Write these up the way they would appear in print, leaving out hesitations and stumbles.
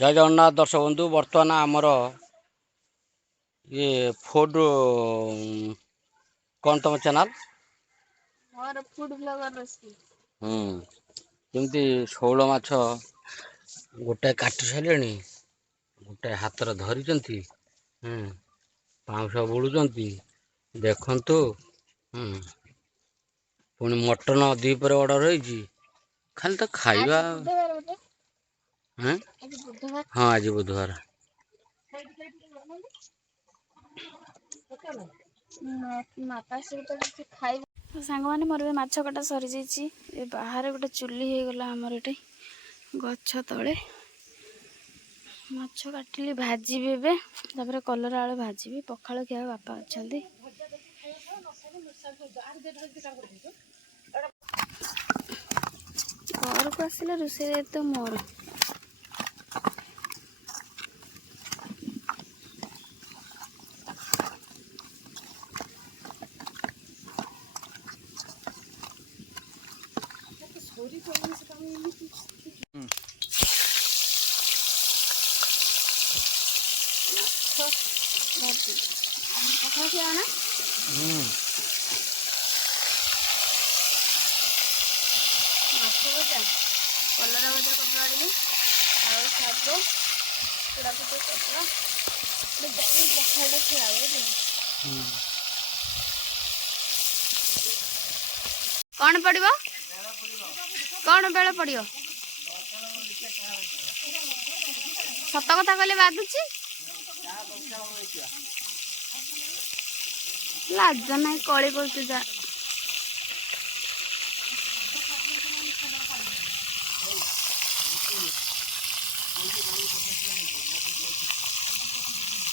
जय जगन्नाथ दर्शक बंधु बर्तमान आमर ये फूड कौन तुम चैनल और फूड ब्लॉगर रसी केमती शौल माछ गोटे काटि सारे गोटे हाथ धरी पाउंश बुड़ुंट देखु पुणी मटन दीपर ऑर्डर होती खाली तो खाइबा हाँ आज बुधवार सांग मैंने मोर माछ कटा सरी जाइए बाहर गोटे चुली हो गला आमर ये गछ तले माछ काटिली भाजी एवं कलर आलू भाजी पखाड़ खिया बापा अच्छा घर को आसिले रोषे तो मोर पखाड़ खिया ना भजा कलरा भजा कपड़ा टे आउ शाग पोड़ापोड़ कपड़ा पखाड़ खिया कौन पड़ो कौन बेल पड़ो सत कथा कहले बाधुची लाज ना कली कर जा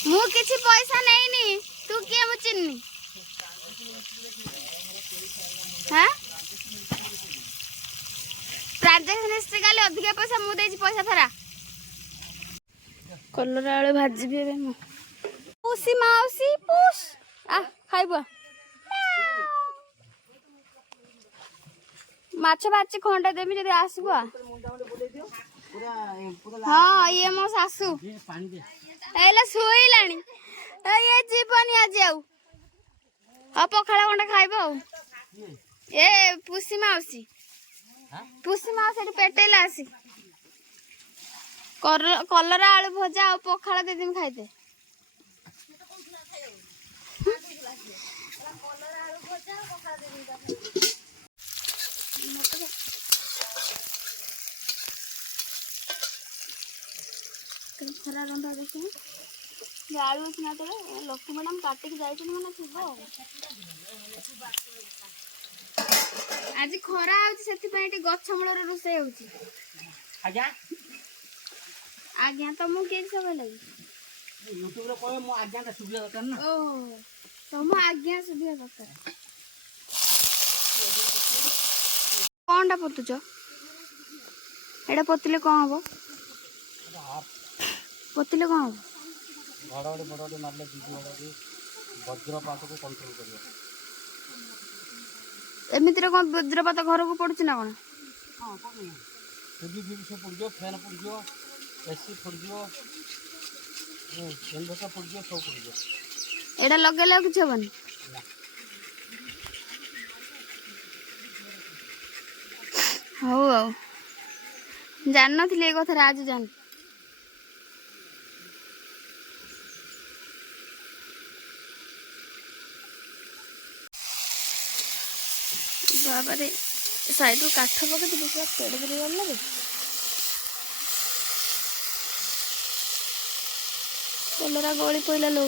मु किसी पैसा नहीं तू किए मु चिन्नी हाँ ट्रांजेक्शन हिस्ट्री काली अधिक पैसा मु देछि पैसा फेरा कलर आलू भाजी भी मु पुसी माउसी पुस आ खाइबो माछ भाजी खंडा देबी जदी आसीबो हाँ ये मो सासू एला सोइलानी ये जीवनी आज आउ हाँ पखाड़ा खंडा खाइबो ए पुसी माउसी पेटेला आसी कलरा आलू भजा आ पखाड़ा दे दिन खाइते खरा रंधा देखिए आलू अच्छी ना लक्ष्मी मैडम काटिक जाइए मैंने थी आज खरा आती गछमूल रोषे आज्ञा तो मुझे सब लगी यूट्यूब रे कहे मो आज्ञा सुबिया दरकार ना ओ तो मो आज्ञा सुबिया दरकार कोनटा पतुच एटा पतिले कौन हबो पतिले कौन हबो बड़े मारले बिजली वज्रपात को कंट्रोल करियो एमितिर कौन वज्रपात घर को पड़ुछ ना कोन हां कोन टीवी भी से पड़ गयो फैन पड़ गयो एसी पड़ गयो इन्वर्टर पड़ गयो सब पड़ गयो एटा लगेला कुछ हबनी हौ हौ जान नथिले ए कथा आज जान बाबा रे साइड रो काठ पके तो पूरा पेड़ गिरी गला रे कलरा गली पइला लो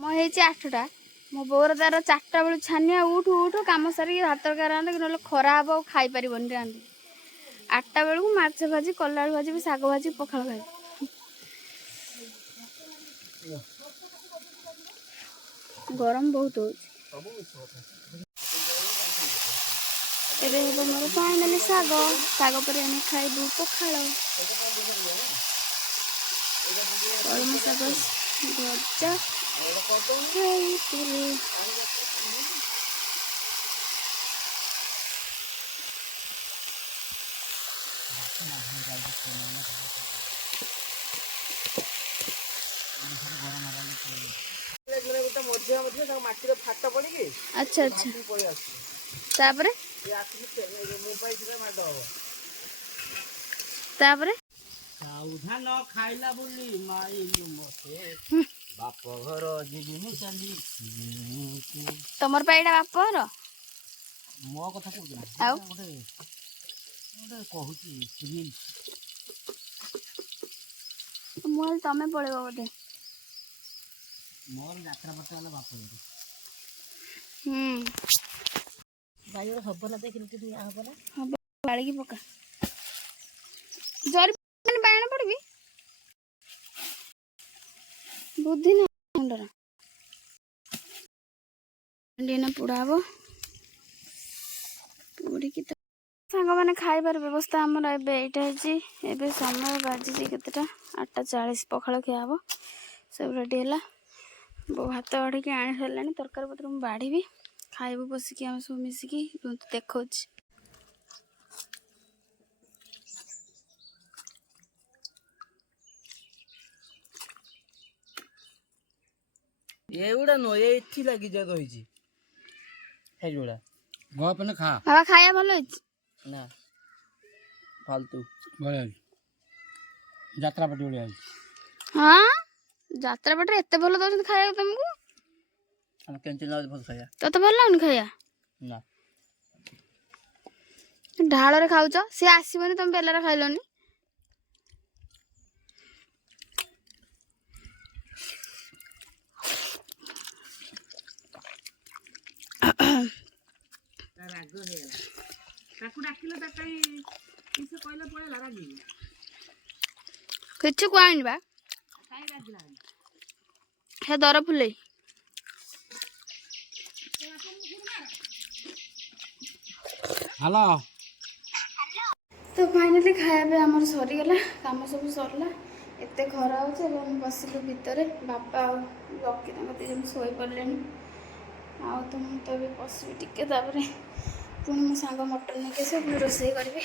मो हेची 8टा मो बोर तार 4टा बेलू छानिया उठ उठ काम सारी हाथ रांधे कि ना खरा हम खाई पारन रांधे 8टा बेलू माछ भाजी कला भाजी भी शाग भाजी पखाड़ भाजी गरम बहुत हो मोर फाइनाली शाग शाग पर खाइबू पखाड़ कलम शाग भजा ଖାଇଥିଲି। ଆଚ୍ଛା ଆଚ୍ଛା ତାପରେ ତାପରେ ସାଉଧାନ ଖାଇଲା ବୋଲି ମାଇଲୁ ମତେ ବାପ ଘର ଯିବି ମୁଁ ଚାଲି। ତମର ପା ଏଇଟା ବାପ ଘର? ମୋ କଥା କହୁଛି ନା, ଆଉ ଗୋଟେ କହୁଛି ସିରିଏଲ। ମୁଁ ଭାବିଲି ତମେ ପଳେଇବ ବୋଧେ। ମୋର ଯାତ୍ରା ପାଟା ହେଲା ବାପ ଘର। ବାଇଗଣ ହବ ନା ଦେଖିଲି ହବ ନା ହବ ବାଳିକି ପକା ଜରି ବାଇଗଣ ପଡିବି ବୁଦ୍ଧି ନା ମୁଣ୍ଡର ଏଇନା ପୋଡ଼ା ହବ ପୋଡ଼ିକି ତ ସାଙ୍ଗମାନେ ଖାଇବାର ବ୍ୟବସ୍ଥା ଆମର ଏବେ ଏଇଟା ହେଇଛି। ଏବେ ସମୟ ବାଜିଛି କେତେଟା 8:40 ପଖାଳ ଖିଆ ହବ ସବୁ ରେଡ଼ି ହେଲା। ବୋଉ ଭାତ ବାଢ଼ିକି ଆଣି ସାରିଲାଣି ତରକାରୀ ପତ୍ର ମୁଁ ବାଢ଼ିବି ଖାଇବୁ ବସିକି ଆମେ ସବୁ ମିଶିକି ଦେଖଉଛି। ଏଗୁଡ଼ା ନୁହଁ ଏଠି ଲାଗିଯା ରହିଛି ହେଇଗୁଡ଼ା ଗପନେ ଖା ବାବା ଖାଇବା ଭଲ ହେଇଛି ନା ଫାଲତୁ ବଢ଼ିଆ ହେଇଛି ଯାତ୍ରା ପାଟି ଭଳିଆ ହେଇଛି। ହଁ ଯାତ୍ରା ପାଟିରେ ଏତେ ଭଲ ଦଉଛନ୍ତି ଖାଇବାକୁ ତମକୁ? ଆମେ କ୍ୟାଣ୍ଟିନ୍ ଭଲ ଖାଇବା। ତତେ ଭଲ ଲାଗୁନି ଖାଇବା? ନା ଢାଳରେ ଖାଉଛ ସିଏ ଆସିବନି ତମେ ବେଲାରେ ଖାଇଲନି। ରାଗ ହେଇଗଲା ତାକୁ ଡାକିଲେ ତା ପାଇଁ କିସ କହିଲେ ପଳେଇଲା ରାଗି କିଛି କୁହାନି ବା କାଇଁ ରାଗିଲା ସେ ଦର ଫୁଲେଇ ହ୍ୟାଲୋ। ତ ଫାଇନାଲି ଖାଇବା ପାଇଁ ଆମର ସରିଗଲା କାମ ସବୁ ସରିଲା। ଏତେ ଖରା ହେଉଛି ଏବଂ ମୁଁ ବସିଲୁ ଭିତରେ ବାପା ଆଉ ଲକି ତାଙ୍କ ଦୁଇ ଜଣ ଶୋଇପଡ଼ିଲେଣି। ଆଉ ତ ମୁଁ ତ ଏବେ ବସିବି ଟିକେ ତାପରେ ପୁଣି ମୋ ସାଙ୍ଗ ମଟନ୍ ନେଇକି ଆସିବ ପୁଣି ରୋଷେଇ କରିବି।